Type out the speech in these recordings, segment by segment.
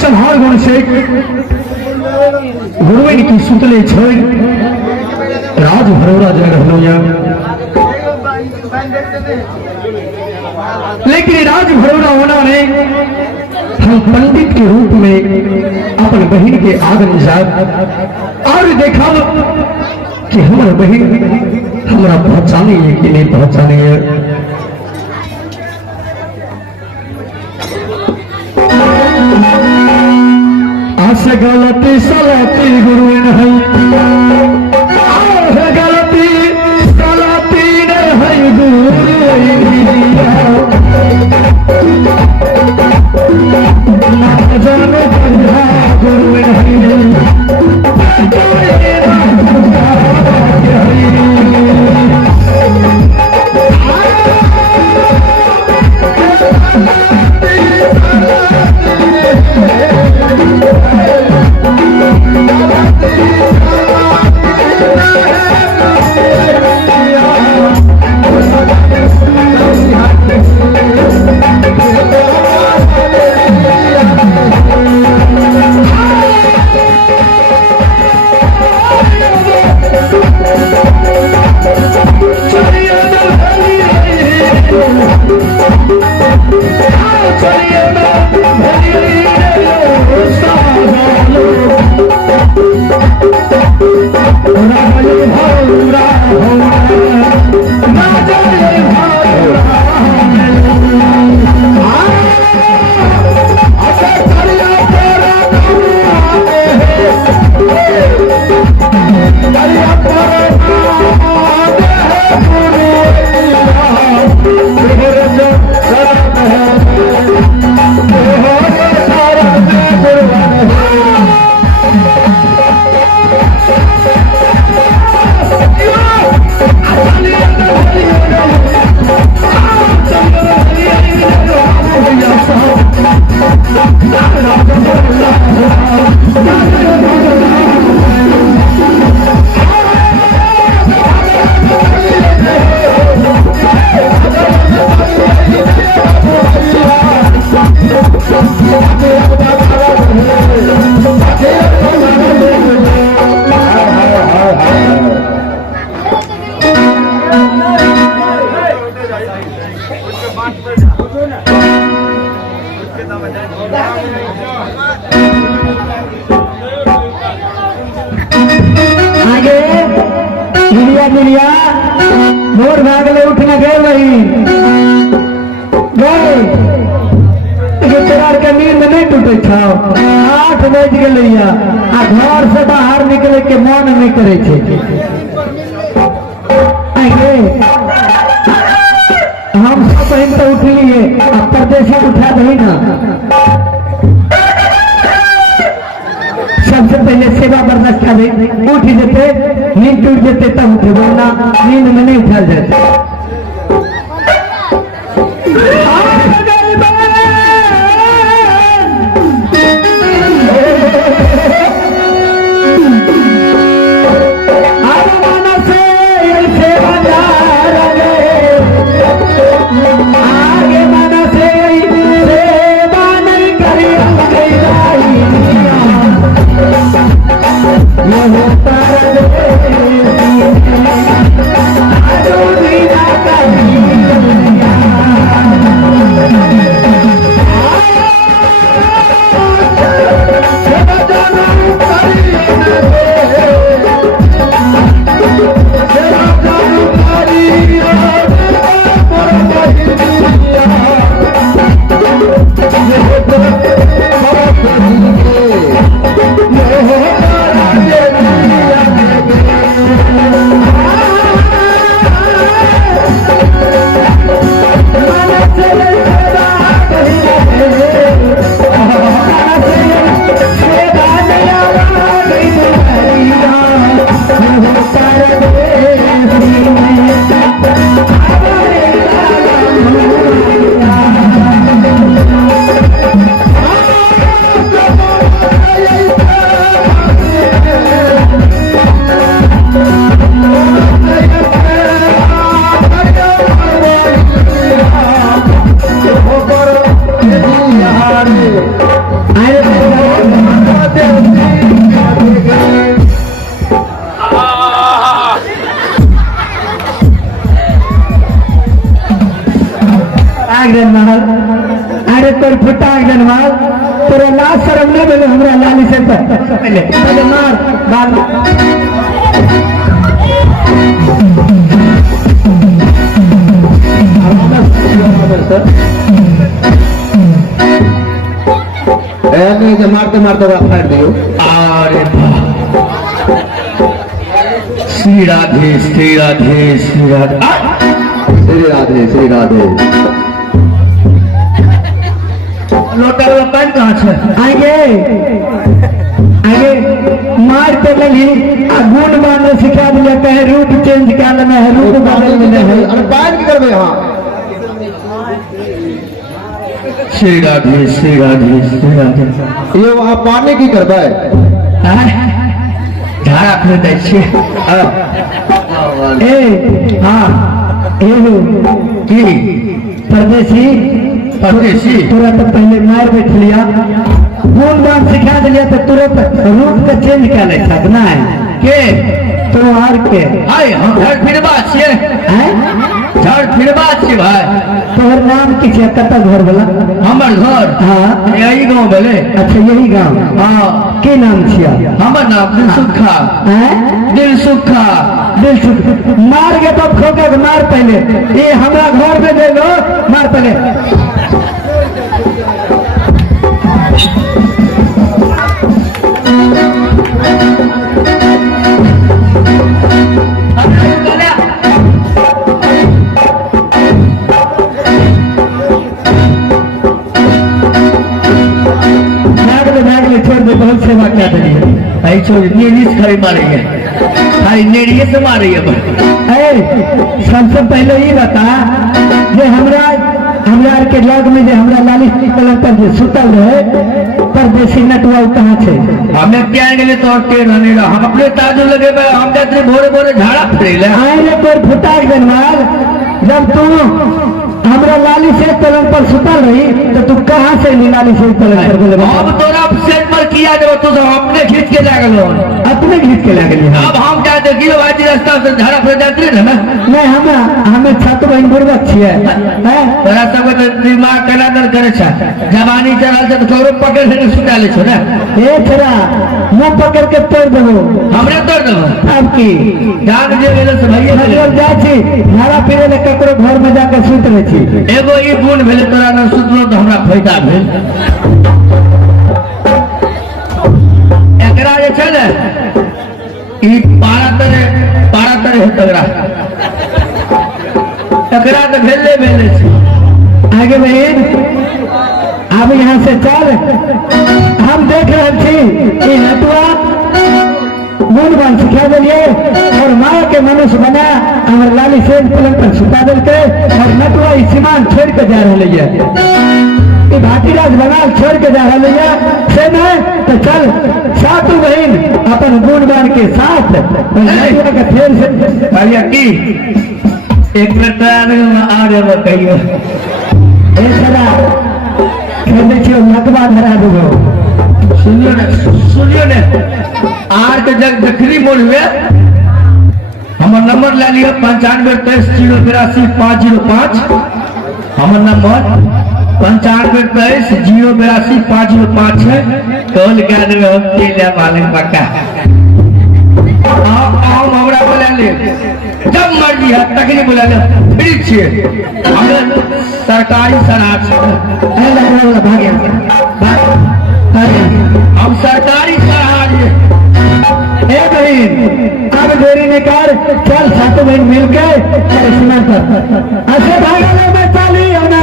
संहार गुण से गुरुवेन की सुतले छोड़ राज भरोरा जग हलोया लेकिन राज भरोरा होना ने हम पंडित के रूप में अपन बहन के आगन जात और देखा कि हमारा बहन हमारा पहचाने है कि नहीं पहचाने है। आस गलती सलती गुरु नहीं गलती सलती नहीं गुरु जाने गुरु नहीं मोर भागले उठना गए वही गए के नींद नहीं टूटे छो 8 बज गए आ घर से बाहर निकले के मन नहीं करे छे। हम सब बहन तो उठलिए आ परदेशी उठा दही ना सबसे पहले सेवा बर्दाश्त करे उठ जेते नींद टूट जेते तब उठे वरना नींद में नहीं उठा जाते। तोर फुटा जनमाल तोरा लाज शर्म नहीं मिले हमरा लाली से पहले पहले मार बाल नहीं जब मारते मारते फाड़ दियो। अरे श्री राधे श्री राधे श्री राधे श्री राधे श्री राधे। लोटा वाला पैन कहाँ छे? आगे आगे मार के लगी गुण मारना सिखा दिया कहे रूप चेंज कर लेना है रूप बदल लेना है। अरे पैन की करबे यहाँ श्री राधे श्री राधे श्री राधे। ये वहाँ पानी की करबे झाड़ा फिर दै छियै ए हाँ एगो की परदेसी परदेसी तोरा तो पहले मार बैठ लिया गुण बात सिखा दिया तो तुरंत रूप का चेंज कर ले सकना है के तोहार के आय हम घर फिरबा छियै हैं घर फिरबा छियै भाई तोहर नाम की छै कतऽ घर वाला हमर घर हाँ यही गांव भेले। अच्छा यही गांव हाँ की नाम छियै? हमर नाम दिलसुखा हैं दिलसुखा दिलसुखा मार के तब खोके मार पहले ये हमरा घर में दे लो मार पहले बहुत सेवा क्या करी भाई छोड़ नेरिस खड़े मारे है भाई नेरिये से मारे है सबसे पहले ये बता जे हमरा के लग में जे हमरा लाली पलंग पर जे सुतल रहे परदेसी नटवा कहाँ छे? हमें क्या गेले तो के रहने रहा हम अपने ताजू लगे हम कहते भोरे भोरे झाड़ा फिरेले आए रे तोर फुटा जनमाल जब तू हमरा लाली से पलंग पर सुतल रही तो तू कहाँ से लाली से पलंग पर बोले अब तोरा सेट पर किया जब तू तो अपने खींच के जागल अपने खींच के लागल अब हम क्या देखियो भाई रास्ता से झाड़ा फिर जाते रहे ना नहीं हमरा हमें छत बहन बुर्बक छियै हैं तोरा सब के दिमाग केना दर करे छ जवानी चढ़ल से तो तोरो पकड़ के सुता ले छ ना ए छोरा मुंह पकड़ के तोड़ देबो हमरा तोड़ देबो अब की जान जे गेल से भैया घर जा छी झाड़ा फिरे ले ककरो घर में जाके सुत ले छी एगो ई गुण भेले तोरा न सुतलो तो हमरा फायदा भेल एकरा जे छै ने ई पारा तरे तगड़ा एकरा तो भेले छै आगे बहन अब यहाँ से चल हम देख रहे छी ई नटुआ गुण बान सिखा दिए और माँ के मनुष्य बना हमारे लाली से पलंग पर सुता दिल के और नटुआ सीमान छोड़ के जा रहे है भाटीराज बंगाल छोड़ के जा रहे है से नहीं तो चल सातु बहन अपन गुण बान के साथ फिर से भैया की एक मिनट आ जाओ कहियो नकबा धरा दूंगा सुनियो ने आर के जग दखरी मोड़ हुए हमर नंबर ले लिया 9523082505 हमर नंबर 9523082505 है कॉल कर देबे हम के ले मालूम पक्का आओ हमरा बोला ले जब मर्जी है तकनी बोला ले फ्री छिए हम सरकारी शराब भागे हम सरकारी शराब ए बहन अब देरी ने कर चल सात बहन मिलके सीमा पर ऐसे भागने में चाली होना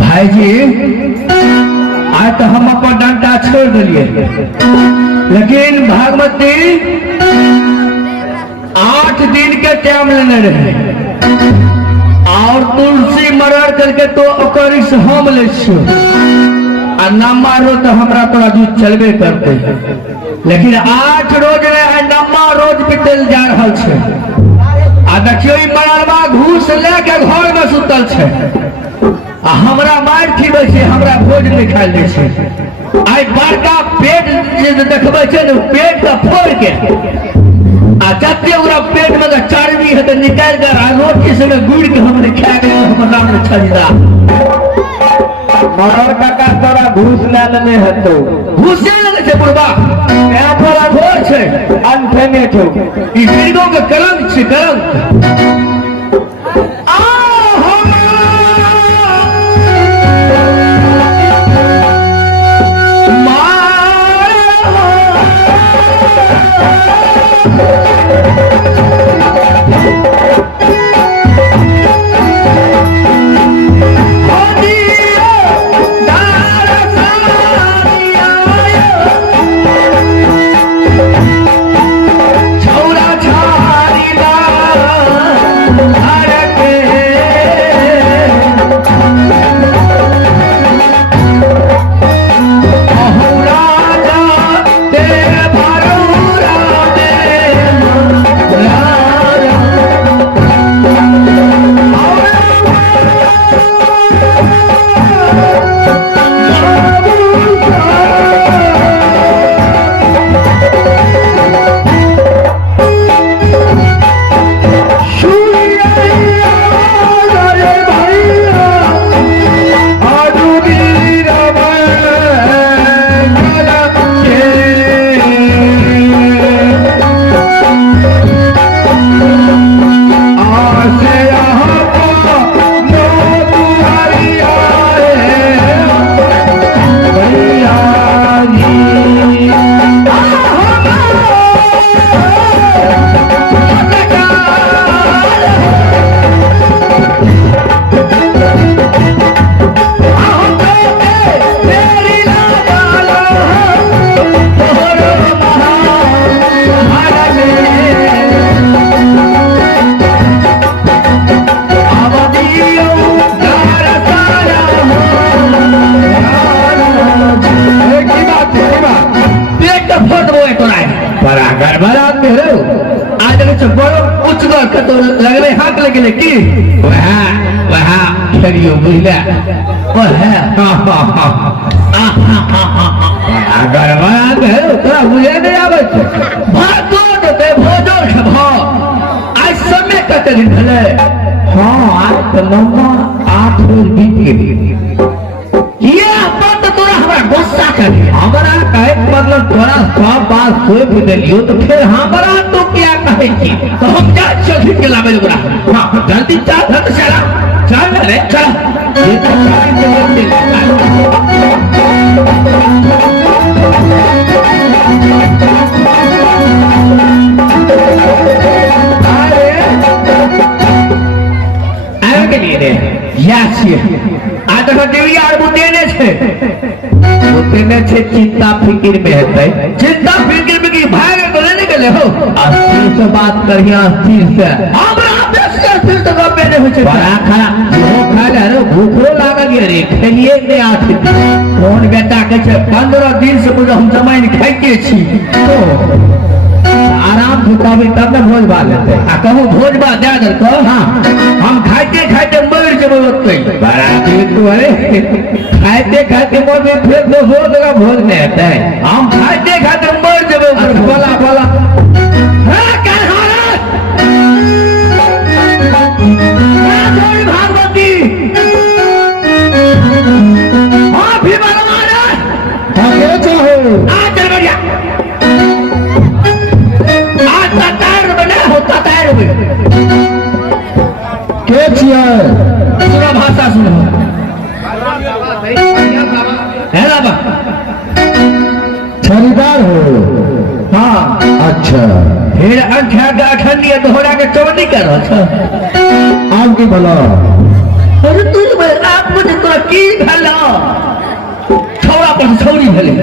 भाई जी आज तो हम अपन डंडा छोड़ दिए लेकिन भागवती 8 दिन के टाइम लेने रहे और तुलसी मरड़ करके तो ओकर से हम ले छियो आ ना मारो तो हमरा तोरा दूध चलबे करते लेकिन 8 रोज रहे 9 रोज बितल जा रहल छै आ देखियो ई मरड़वा घूस लेके घर में सुतल छै आ हमरा मार खीबे छै हमरा भोज नहीं खाइल दै छै आई बड़का पेट जे देखबे छै ने पेट का फोड़ के आ जते ओकरा पेट में चर्बी है तो निकाल कर रोटी से गुड़ के हमने खा गए हमर नाम छजदा मरड़ काका तोरा घूस ले लेने है तो घूस लेने छै बुढ़वा यहाँ थोड़ा घोर छै अनफेमेट हो ई वीरगो के कलंक छै कलंक तो लगले हाथ लगे की वह खेलियो बुझले अगर तोरा बुझे नहीं आवे भातो दे भोजो भ आज समय कते दिन भेले हां आज तो 8 रोज बीत गेल ये अपन तो तोरा हमरा गुस्सा कर हमरा कहे मतलब तोरा सब बात सोच देलियो तो फिर हमरा तो क्या कहे की तो हम जा चल के लावे लुरा हां जल्दी चल धत चला चल रे चल ये तो सारी जगह आए के लिए रे यासी आ तो देवी आर बुदेने छे बुदेने छे चिंता फिक्र में हेतै चिंता फिक्र में की भाग तो नहीं निकले हो अस्थिर से बात करिया अस्थिर से हमरा बेस अस्थिर तो गप नहीं होय छे बड़ा खा जो खा रे भूखो लागल ये रे खेलिए ने आथि कौन बेटा के छे 15 दिन से मुझे हम जमाइन खाइ के छी तो आराम से तब तब न भोज बा लेते आ कहूं भोज बा दे दर को हां हम खाइते खाइते मर जेबो ओतै बड़ा दिन तो अरे खाइते खाइते मर जे फिर तो हो जगह भोज नहीं हेतै हम खाइते खाइते मर जेबो बोला बोला हां का हां जय भगवती हां भी मारा हां के चाहो आ चल बढ़िया के छियै पूरा भाषा सुनो है ना बा खरीदार हो हाँ अच्छा फिर अंठा का अठन्नी दोहरा के चौनी कर रहा था आप की भला अरे तू आप मुझे तो की भला छोरा पर छोरी भले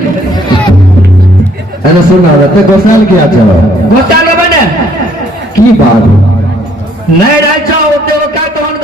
अरे सुना रहते गोसाल क्या था गोसाल बने की बात नहीं रह जाओ देवका कौन